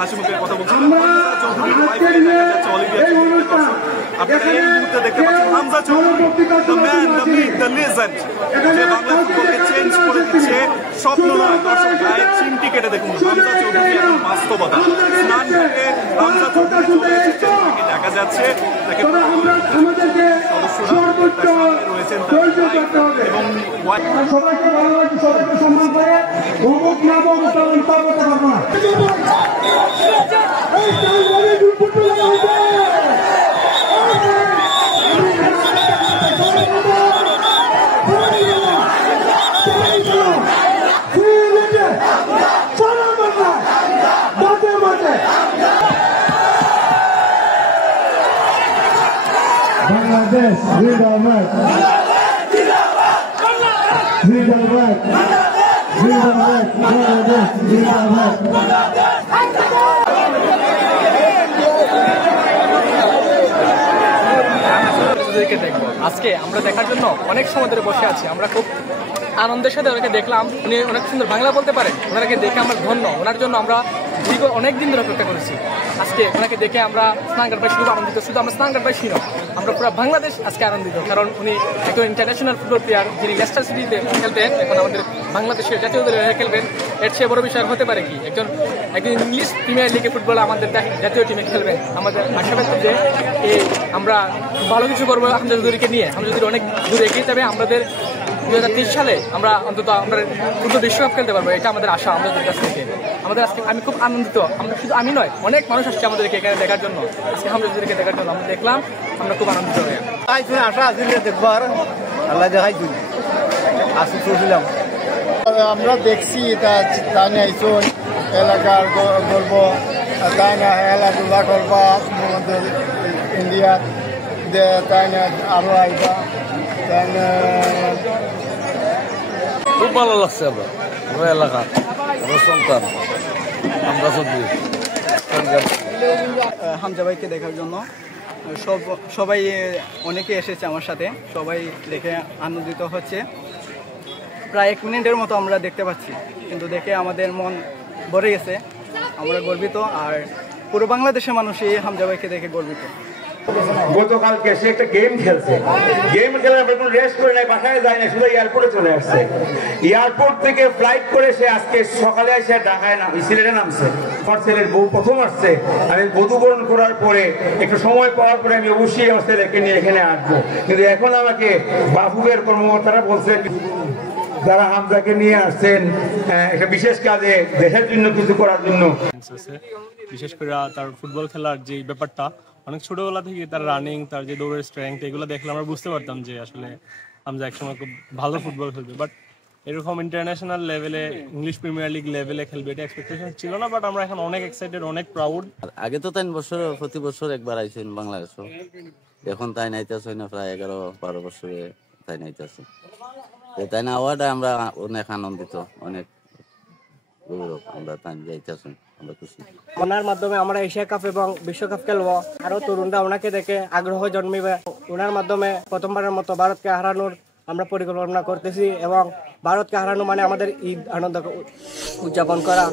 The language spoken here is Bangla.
হাসিমুখের কথা বলছি। আপনারা এই মুহূর্তে দেখতে পাচ্ছেন Hamza Chowdhury, the man, the myth, the legend, যে বাংলা ফুটবলকে চেঞ্জ করে দিচ্ছে। স্বপ্ন নয়, দর্শক গায়ের চিমটি কেটে দেখুন হামজা চৌধুরী এখন বাস্তবতা। স্নান থেকে হামজা চৌধুরী চলে এসেছেন, তাকে দেখা যাচ্ছে, তাকে সদস্যরা রয়েছেন এবং সবাইকে ভালো লাগছে, সবাইকে সম্মান করে অমুক না অমুক তা করতে পারবো না। Bangladesh, Zindabad. Zindabad. Zindabad. Bangladesh, Zindabad. আজকে আমরা দেখার জন্য অনেক সময় ধরে বসে আছি। আমরা খুব আনন্দের সাথে ওনাকে দেখলাম। উনি অনেক সুন্দর বাংলা বলতে পারেন। ওনাকে দেখে আমরা ধন্য। ওনার জন্য আমরা দীর্ঘ অনেকদিন ধরে অপেক্ষা করেছি। আজকে ওনাকে দেখে আমরা স্নানঘাটবাসী খুব আনন্দিত। শুধু আমরা স্নানঘাটবাসী নয়, আমরা পুরো বাংলাদেশ আজকে আনন্দিত। কারণ উনি একজন ইন্টারন্যাশনাল ফুটবল প্লেয়ার, যিনি লেস্টার সিটিতে খেলতেন, এখন আমাদের বাংলাদেশের জাতীয় দলের হয়ে খেলবেন। এর চেয়ে বড় বিষয় হতে পারে কি? একজন ইংলিশ প্রিমিয়ার লিগে ফুটবল আমাদের জাতীয় টিমে খেলবেন। আমাদের আশাবাদ যে আমরা ভালো কিছু করবো হামজা চৌধুরীকে নিয়ে। হামজা চৌধুরী অনেক দূরে এগিয়ে যাবে। আমাদের 2023 সালে আমরা অন্তত আমরা ফুটবল বিশ্বকাপ খেলতে পারবো, এটা আমাদের আশা আমাদের কাছ থেকে। আমাদের আজকে আমি খুব আনন্দিত। আমরা শুধু আমি নয়, অনেক মানুষ আসছে আমাদেরকে এখানে দেখার জন্য। আজকে হামজা চৌধুরীকে দেখার জন্য আমরা দেখলাম, আমরা খুব আনন্দিত হয়ে আশা আসলে দেখবার আল্লাহ দেখাই আসি চলছিলাম। আমরা দেখছি তাই আইসুন এলাকার গর্ব, তাই না খেলাধুলা করবা ইন্ডিয়া তাই না আরো আইবা। খুব ভালো লাগছে। আমরা এলাকার সন্তান হামজা চৌধুরী, হামজা ভাইকে দেখার জন্য সবাই অনেকে এসেছে আমার সাথে। সবাই দেখে আনন্দিত হচ্ছে। প্রায় 1 মিনিটের মতো আমরা দেখতে পাচ্ছি, কিন্তু দেখে আমাদের মন ভরে গেছে। আমরা গর্বিত, আর পুরো বাংলাদেশের মানুষই হামজা ভাইকে দেখে গর্বিত। গতকালকে সে একটা গেম খেলছে, গেম খেলার পর কোনো রেস্ট করে নাই, বাসায় যায় না, শুধু এয়ারপোর্টে চলে আসছে। এয়ারপোর্ট থেকে ফ্লাইট করে সে আজকে সকালে এসে ঢাকায় সিলেটে নামছে। আমার ছেলের বউ প্রথম আসছে। আমি বধূবরণ করার পরে একটু সময় পাওয়ার পরে আমি অবশ্যই আমার ছেলেকে নিয়ে এখানে আসবো, কিন্তু এখন আমাকে বাফুবের কর্মকর্তারা বলছে যারা হামজাকে নিয়ে আসছেন একটা বিশেষ কাজে, দেশের জন্য কিছু করার জন্য। বিশেষ করে তার ফুটবল খেলার যে ব্যাপারটা, অনেক ছোটবেলা থেকে তার রানিং, তার যে দৌড়ের স্ট্রেংথ, এগুলো দেখলে আমরা বুঝতে পারতাম যে আসলে হামজা একসময় খুব ভালো ফুটবল খেলবে। বাট এরকম ইন্টারন্যাশনাল লেভেলে, ইংলিশ প্রিমিয়ার লিগ লেভেলে খেলবে এটা এক্সপেকটেশন ছিল না। বাট আমরা এখন অনেক এক্সাইটেড, অনেক প্রাউড। আগে তো 3 বছর প্রতি বছর একবার আইছেন বাংলাদেশও, এখন তাই নাইতেছে না, প্রায় 11-12 বছরে তাই নাইতেছে। তাই না আওয়ার্ড আমরা অনেক আনন্দিত, অনেক গৌরব। আমরা তাই যাইতেছি, আমরা খুশি। ওনার মাধ্যমে আমরা এশিয়া কাপ এবং বিশ্বকাপ খেলবো। আরো তরুণরা ওনাকে দেখে আগ্রহ জন্মিবে। ওনার মাধ্যমে প্রথমবারের মতো ভারতকে হারানোর আমরা পরিকল্পনা করতেছি, এবং ভারতকে হারানো মানে আমাদের ঈদ আনন্দ উদযাপন করা।